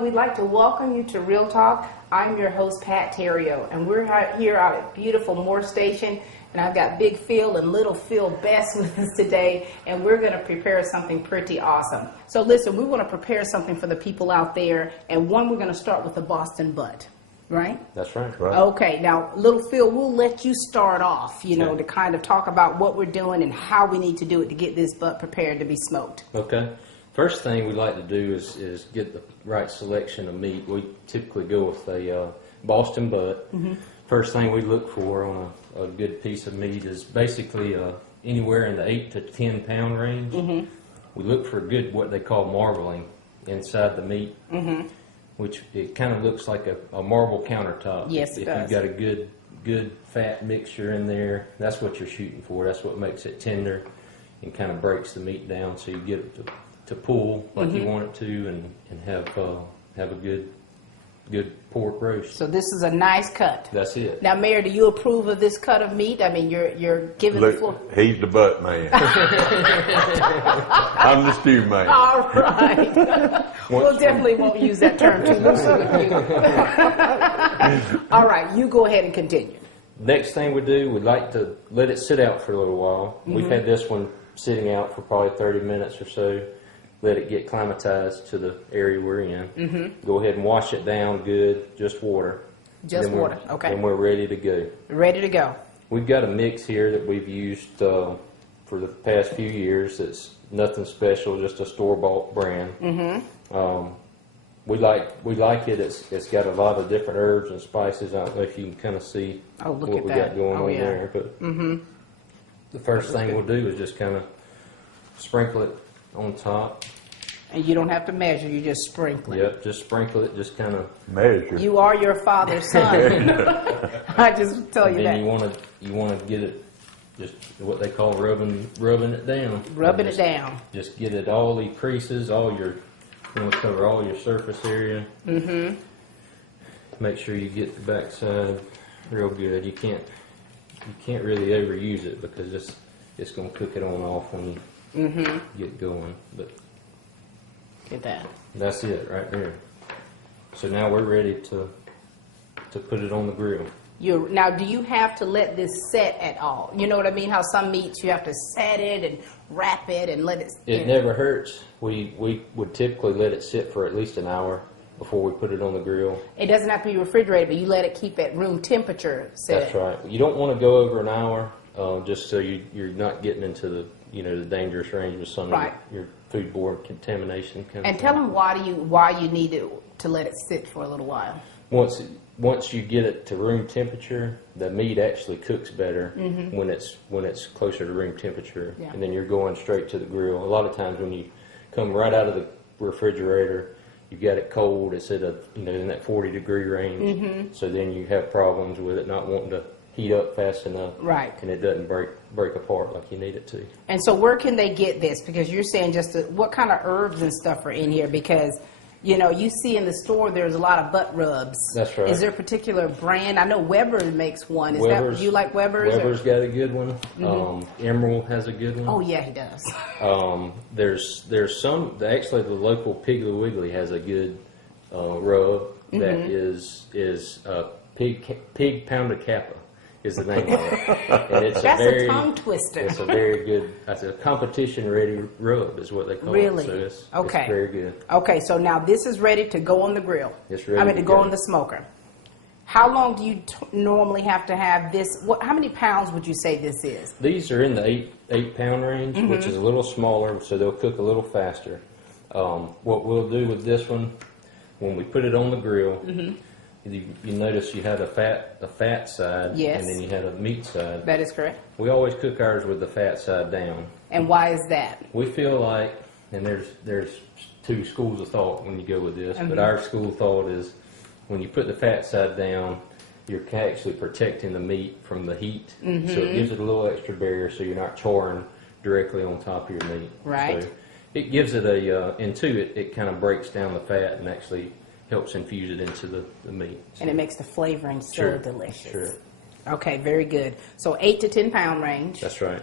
everyone. We'd like to welcome you to Real Talk. I'm your host, Pat Terrio, and we're here out at beautiful Moore Station, and I've got Big Phil and Little Phil Best with us today, and we're going to prepare something pretty awesome. So listen, we want to prepare something for the people out there, and we're going to start with the Boston butt, right? That's right. Okay, now, Little Phil, we'll let you start off, to kind of talk about what we're doing and how we need to do it to get this butt prepared to be smoked. Okay. First thing we like to do is get the right selection of meat. We typically go with a Boston butt. Mm-hmm. First thing we look for on a good piece of meat is basically anywhere in the 8 to 10 pound range. Mm-hmm. We look for good, what they call marbling inside the meat, which it kind of looks like a marble countertop. Yes, it does. If you've got a good fat mixture in there, that's what you're shooting for. That's what makes it tender and kind of breaks the meat down so you get it to pull like you want it to and have a good pork roast. So this is a nice cut. That's it. Now, Mayor, do you approve of this cut of meat? I mean, you're giving the floor. He's the butt man. I'm the stew man. All right. We'll definitely won't use that term too loosely with you. All right, you go ahead and continue. Next thing we do, we'd like to let it sit out for a little while. We've had this one sitting out for probably 30 minutes or so. Let it get climatized to the area we're in. Go ahead and wash it down good, just water. Just water, okay. And we're ready to go. Ready to go. We've got a mix here that we've used for the past few years. It's nothing special, just a store-bought brand. We like it. It's got a lot of different herbs and spices. I don't know if you can kind of see what we got going on there. But the first thing we'll do is just kind of sprinkle it on top. And you don't have to measure, you just sprinkle it. Yep, just sprinkle it, just kind of measure. You are your father's son. I just tell you that. Then you want to get it just what they call rubbing it down. Rubbing it down. Just get it all the creases, you want to cover all your surface area. Make sure you get the backside real good. You can't really overuse it because it's going to cook it on off when you get going, but get that. That's it right there. So now we're ready to put it on the grill. Now, do you have to let this set at all? You know what I mean? How some meats you have to set it and wrap it and let it. It never hurts. We would typically let it sit for at least an hour before we put it on the grill. It doesn't have to be refrigerated, but you let it keep at room temperature. That's right. You don't want to go over an hour, just so you're not getting into the dangerous range with some of your foodborne contamination. And tell them why you need to let it sit for a little while. Once you get it to room temperature, the meat actually cooks better when it's closer to room temperature, and then you're going straight to the grill. A lot of times when you come right out of the refrigerator, you've got it cold. It's at in that 40-degree range, so then you have problems with it not wanting to heat up fast enough, and it doesn't break apart like you need it to. And so where can they get this? Because you're saying what kind of herbs and stuff are in here? Because you see in the store there's a lot of butt rubs. That's right. Is there a particular brand? I know Weber makes one. Do you like Weber's? Weber's got a good one. Emerald has a good one. Oh yeah, he does. There's some. Actually, the local Piggly Wiggly has a good rub that is pig pounded kappa. Is the name of it. And it's That's a tongue twister. It's a very good, it's a competition-ready rub is what they call it. So it's very good. Okay, so now this is ready to go on the grill. It's ready to go on the smoker. How long do you normally have to have this? How many pounds would you say this is? These are in the 8 pound range, which is a little smaller, so they'll cook a little faster. What we'll do with this one, when we put it on the grill, you notice you had a fat side, and then you had a meat side. That is correct. We always cook ours with the fat side down. And why is that? We feel like, and there's two schools of thought when you go with this, but our school of thought is when you put the fat side down, you're actually protecting the meat from the heat. So it gives it a little extra barrier so you're not charring directly on top of your meat. Right. So it gives it it kind of breaks down the fat and actually helps infuse it into the meat. So. And it makes the flavoring so delicious. Sure. Okay, very good. So 8 to 10 pound range. That's right.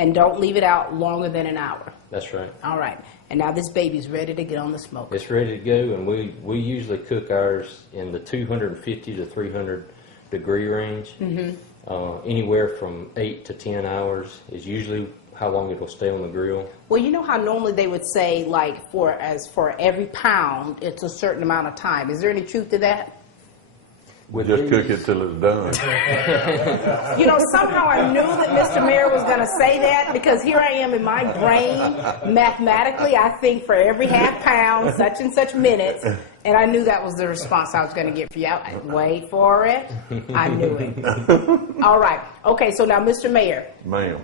And don't leave it out longer than an hour. That's right. All right. And now this baby's ready to get on the smoker. It's ready to go, and we usually cook ours in the 250 to 300 degree range. Anywhere from 8 to 10 hours is usually how long it will stay on the grill. Well, you know how normally they would say, like, for every pound, it's a certain amount of time. Is there any truth to that? Just cook it till it's done. You know, somehow I knew that Mr. Mayor was going to say that, because here I am in my brain, mathematically, I think for every half pound, such and such minutes, and I knew that was the response I was going to get for you. Wait for it. I knew it. All right. Okay, so now, Mr. Mayor. Ma'am.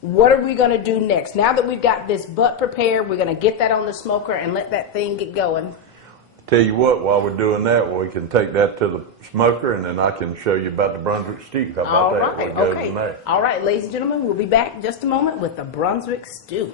What are we going to do next? Now that we've got this butt prepared, we're going to get that on the smoker and let that thing get going. Tell you what, while we're doing that, we can take that to the smoker, and then I can show you about the Brunswick stew. How about All that? right, We'll go okay. from there. All right, ladies and gentlemen, we'll be back in just a moment with the Brunswick stew.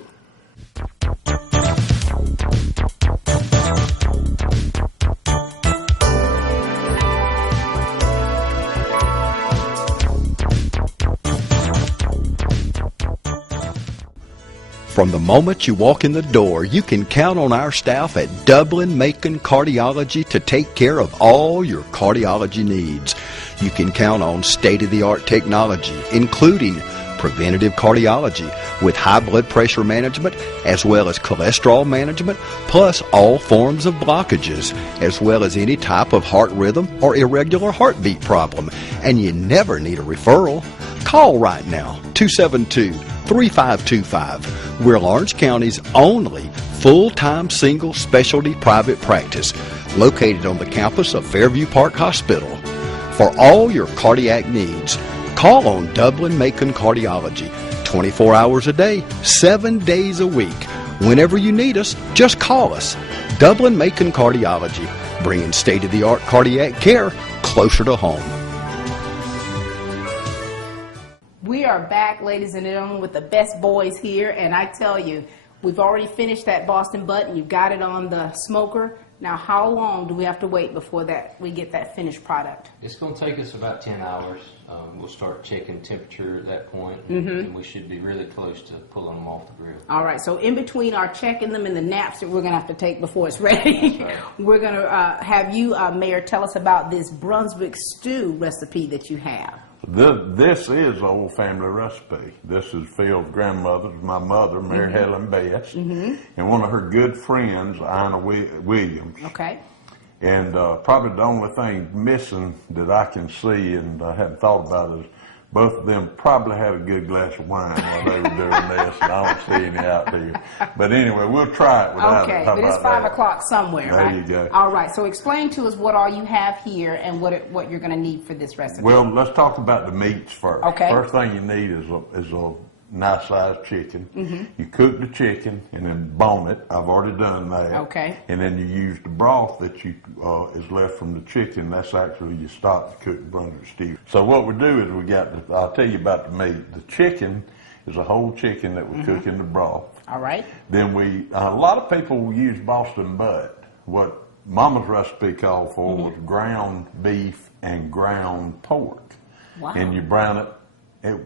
From the moment you walk in the door, you can count on our staff at Dublin-Macon Cardiology to take care of all your cardiology needs. You can count on state-of-the-art technology, including preventative cardiology with high blood pressure management as well as cholesterol management, plus all forms of blockages, as well as any type of heart rhythm or irregular heartbeat problem. And you never need a referral. Call right now, 272-3525. We're Lawrence County's only full-time single specialty private practice, located on the campus of Fairview Park Hospital. For all your cardiac needs, call on Dublin-Macon Cardiology, 24 hours a day, 7 days a week. Whenever you need us, just call us. Dublin-Macon Cardiology, bringing state-of-the-art cardiac care closer to home. We are back, ladies and gentlemen, with the best boys here, and I tell you, we've already finished that Boston butt, and you've got it on the smoker. Now, how long do we have to wait before we get that finished product? It's going to take us about 10 hours. We'll start checking temperature at that point, and we should be really close to pulling them off the grill. All right, so in between our checking them and the naps that we're going to have to take before it's ready, Right. we're going to have you, Mayor, tell us about this Brunswick stew recipe that you have. This is an old family recipe. This is Phil's grandmother's, my mother, Mary Helen Best, and one of her good friends, Ina Williams. Okay. And probably the only thing missing that I can see and I hadn't thought about is both of them probably had a good glass of wine while they were doing this, and I don't see any out there. But anyway, we'll try it without Okay, it. How but it's about 5 that? o'clock somewhere, There right? you go. All right, so explain to us what all you have here and what you're going to need for this recipe. Well, let's talk about the meats first. Okay. First thing you need is a nice sized chicken. You cook the chicken and then bone it. I've already done that. Okay. And then you use the broth that is left from the chicken. That's actually your stock to cook the Brunswick stew. So what we do is I'll tell you about the meat. The chicken is a whole chicken that we cook in the broth. All right. Then a lot of people use Boston butt. What Mama's recipe called for was ground beef and ground pork. Wow. And you brown it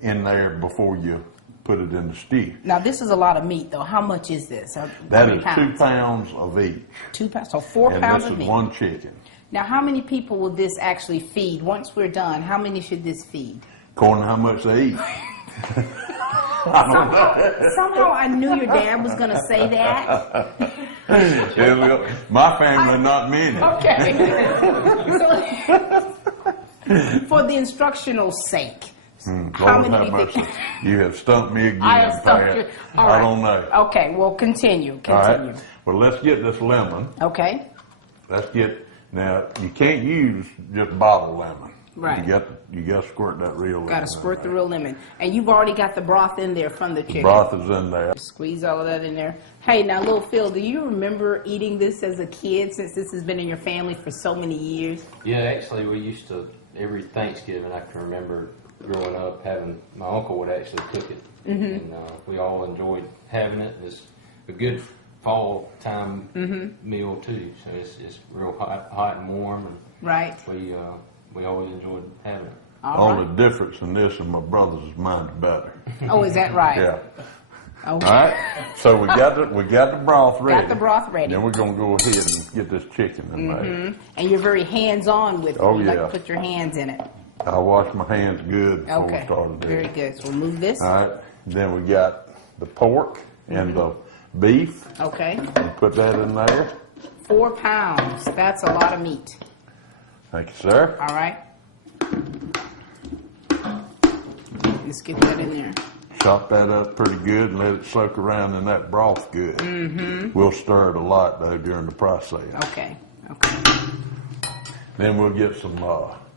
in there before you put it in the stew. Now, this is a lot of meat, though. How much is this? How That many is pounds? 2 pounds of each. 2 pounds, so 4 And pounds this of is meat. one chicken. Now, how many people will this actually feed? Once we're done, how many should this feed? According to how much they eat. I don't know. Somehow I knew your dad was going to say that. Yeah, well, my family, not many. Okay. So, for the instructional sake, how Lord many have do you think? mercy. You have stumped me again, I have stumped Pat. you. All I right. don't know. Okay, well, continue. All right. Continue. Well, let's get this lemon. Okay. Now, you can't use just bottled lemon. Right. You got to squirt that real lemon. Got to squirt the real lemon. And you've already got the broth in there from the chicken. Broth is in there. Squeeze all of that in there. Hey, now, little Phil, do you remember eating this as a kid, since this has been in your family for so many years? Yeah, actually, we used to, every Thanksgiving, I can remember growing up, my uncle would actually cook it. And we all enjoyed having it. It's a good fall time meal, too. So it's real hot and warm. And Right. we always enjoyed having it. Only difference in this is my brother's is mine's better. Oh, is that right? Yeah. Okay. All right. So we got the broth ready. Got the broth ready. Then we're gonna go ahead and get this chicken in there. And you're very hands-on with it. Oh, You like yeah. to put your hands in it. I washed my hands good before we Okay. started this. Very good. So we'll move this. All right. Then we got the pork and the beef. Okay. Put that in there. 4 pounds. That's a lot of meat. Thank you, sir. All right. Let's get that in there. Chop that up pretty good and let it soak around in that broth good. We'll stir it a lot though during the process. Okay. Okay. Then we'll get some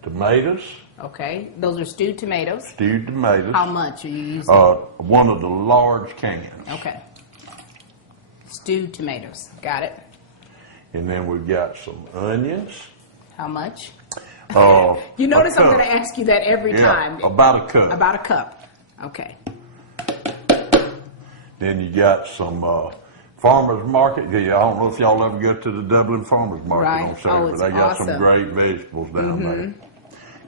tomatoes, Okay. Those are stewed tomatoes. stewed tomatoes. How much are you using? One of the large cans. Okay. Stewed tomatoes. Got it. And then we've got some onions. How much? a You notice I'm cup. going to ask you that every Yeah, time. about a cup. About a cup. Okay. Then you got some farmers market. Yeah, I don't know if y'all ever go to the Dublin farmers market Right. on Saturday, Oh, but it's they got some awesome. great vegetables down there.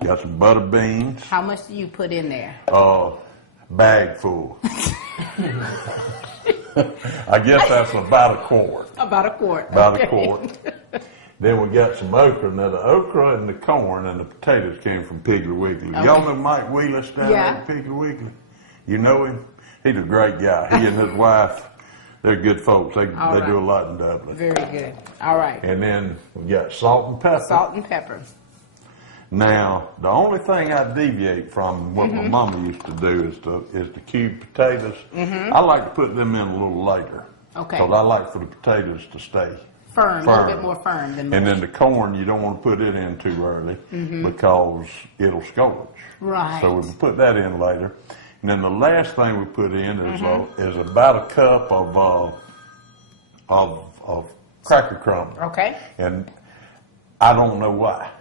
Got some butter beans, How much do you put in there? bag full. I guess that's about a quart. About a quart. About Okay. a quart. Then we got some okra. Now the okra and the corn and the potatoes came from Piggly Wiggly. Y'all know Mike Wheelis down Yeah. there at Piggly Wiggly? You know him? He's a great guy. He and his wife, they're good folks. They All do a right. lot in Dublin. Very good. All right. And then we got salt and pepper. Salt and pepper. Now, the only thing I deviate from what my mama used to do is to cube potatoes. I like to put them in a little later. Okay. Because I like for the potatoes to stay Firm. A little bit more firm than And then the corn, you don't want to put it in too early because it'll scorch. Right. So we can put that in later. And then the last thing we put in is about a cup of cracker crumb. Okay. And I don't know why.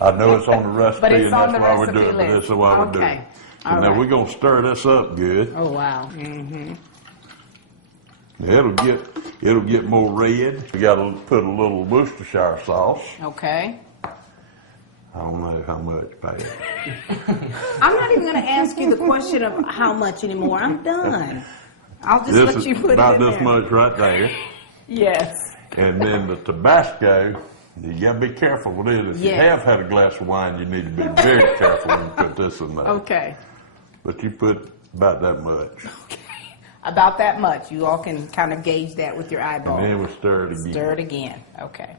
I know it's on the recipe, But it's and on that's the why we recipe do it. But list. this is why we do Okay. it. All And now right. we're gonna stir this up good. Oh, wow. It'll get more red. We got to put a little Worcestershire sauce. Okay. I don't know how much, Pat. I'm not even going to ask you the question of how much anymore. I'm done. I'll just This let is you put about it in this there. much right there. Yes. And then the Tabasco, you gotta be careful with it. If you Yeah. have had a glass of wine, you need to be very careful when you put this in there. Okay. But you put about that much. About that much. You all can kind of gauge that with your eyeball. And then we stir it again. Stir it again. Okay.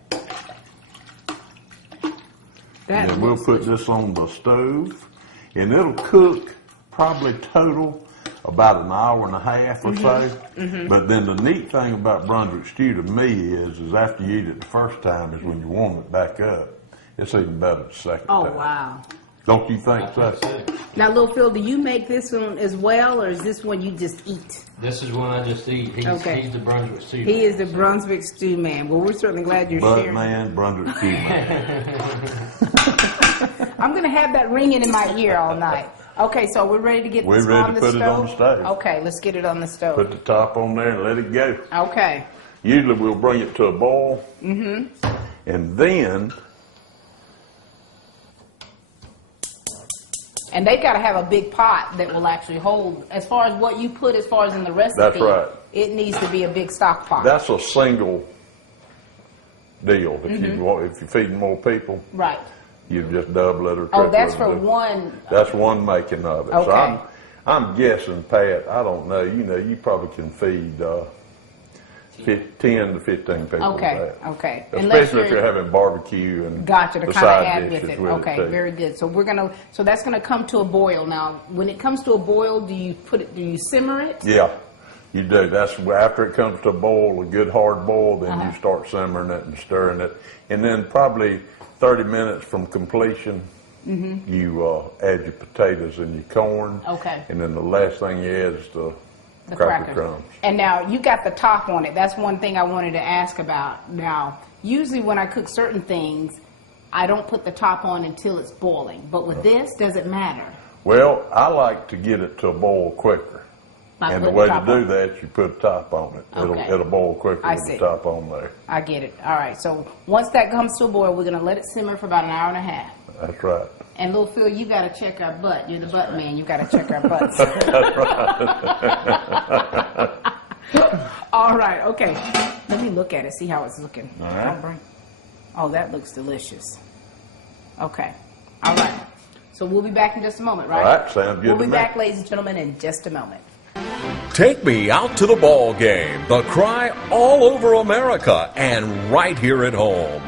That And then we'll looks put this on the stove, and it'll cook probably total about an hour and a half or so. But then the neat thing about Brunswick stew to me is after you eat it the first time is when you warm it back up. It's even better the second Oh, time. wow. Don't you think so? Now, Lil Phil, do you make this one as well, or is this one you just eat? This is one I just eat. Okay. He's the Brunswick stew. He is the Brunswick stew man. Well, we're certainly glad you're But sharing. man, Brunswick stew man. I'm going to have that ringing in my ear all night. Okay, so we're ready to get We're this ready on to the put it stove? on the stove. Okay, let's get it on the stove. Put the top on there and let it go. Okay. Usually we'll bring it to a boil. And then And they've got to have a big pot that will actually hold, as far as what you put, as far as in the recipe. That's right. It needs to be a big stock pot. that's a single deal. If if you're feeding more people, Right. you just double it or Oh, triple that's it. for one. That's one making of it. So Okay. I'm guessing, Pat, I don't know, you probably can feed 10 to 15 people Okay, with that. okay. Unless Especially if you're having barbecue and Gotcha, to the kind of side add with dishes it. with Okay, it too. very good. So so that's gonna come to a boil. Now, when it comes to a boil, do you simmer it? Yeah, you do. That's after it comes to a boil, a good hard boil, then you start simmering it and stirring it. And then probably 30 minutes from completion, you add your potatoes and your corn. Okay. And then the last thing you add is the cracker crackers. crumbs. And now you got the top on it. That's one thing I wanted to ask about. Now, usually when I cook certain things, I don't put the top on until it's boiling. But with this, does it matter? Well, I like to get it to a boil quicker. By And the putting way the to top do on? that, you put a top on it. Okay. It'll boil quicker I with see. the top on there. I get it. All right. So once that comes to a boil, we're going to let it simmer for about an hour and a half. That's right. And little Phil, you got to check our butt. You're the butt man. You got to check our butts. All right. Okay. Let me look at it. See how it's looking. All right. Oh, that looks delicious. Okay. All right. So we'll be back in just a moment, right? All right, sounds good We'll to be me. back, ladies and gentlemen, in just a moment. Take me out to the ball game. The cry all over America and right here at home.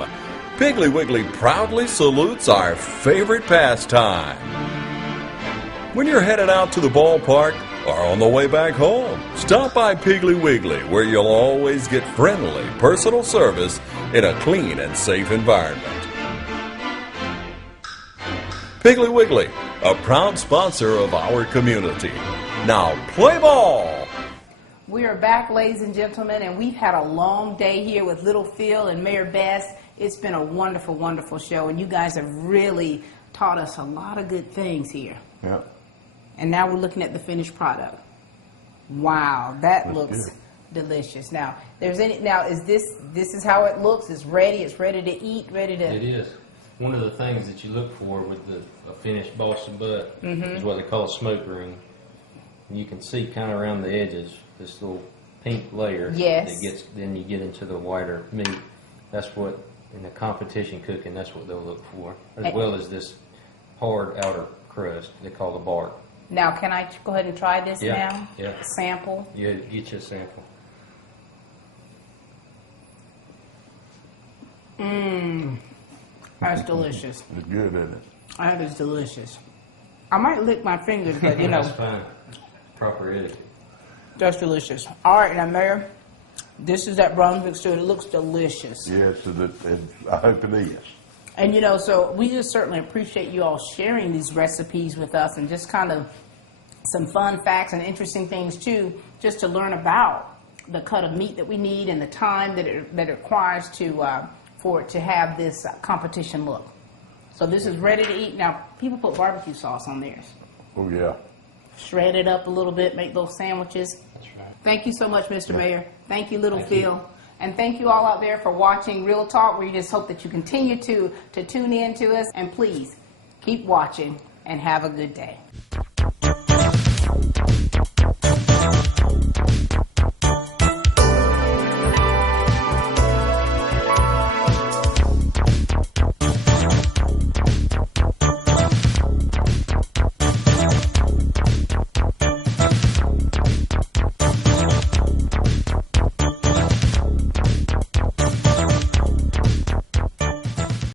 Piggly Wiggly proudly salutes our favorite pastime. When you're headed out to the ballpark or on the way back home, stop by Piggly Wiggly, where you'll always get friendly, personal service in a clean and safe environment. Piggly Wiggly, a proud sponsor of our community. Now play ball! We are back, ladies and gentlemen, and we've had a long day here with Little Phil and Mayor Bess. It's been a wonderful, wonderful show, and you guys have really taught us a lot of good things here. Yeah. And now we're looking at the finished product. Wow, that That's looks good. delicious. Now, is this is how it looks? It's ready to eat, ready to... It is. One of the things that you look for with a finished Boston butt is what they call a smoke ring. And you can see kind of around the edges this little pink layer. Yes. Then you get into the whiter meat. That's what, in the competition cooking, that's what they'll look for, as well as this hard outer crust they call the bark. Now, can I go ahead and try this now? Yeah. Sample. You get you a sample. That's delicious. It's good, isn't it? That is delicious. I might lick my fingers, but That's fine. Proper etiquette. that's delicious. All right, now, Mayor, this is that Brunswick stew. It looks delicious. Yes, I hope it is. And, so we just certainly appreciate you all sharing these recipes with us and just kind of some fun facts and interesting things, too, just to learn about the cut of meat that we need and the time that it requires for it to have this competition look. So this is ready to eat. Now, people put barbecue sauce on theirs. Oh, yeah. Shred it up a little bit, make those sandwiches. That's right. Thank you so much, Mr. Mayor. Thank you, Little Phil. And thank you all out there for watching Real Talk. We just hope that you continue to tune in to us. And please, keep watching and have a good day.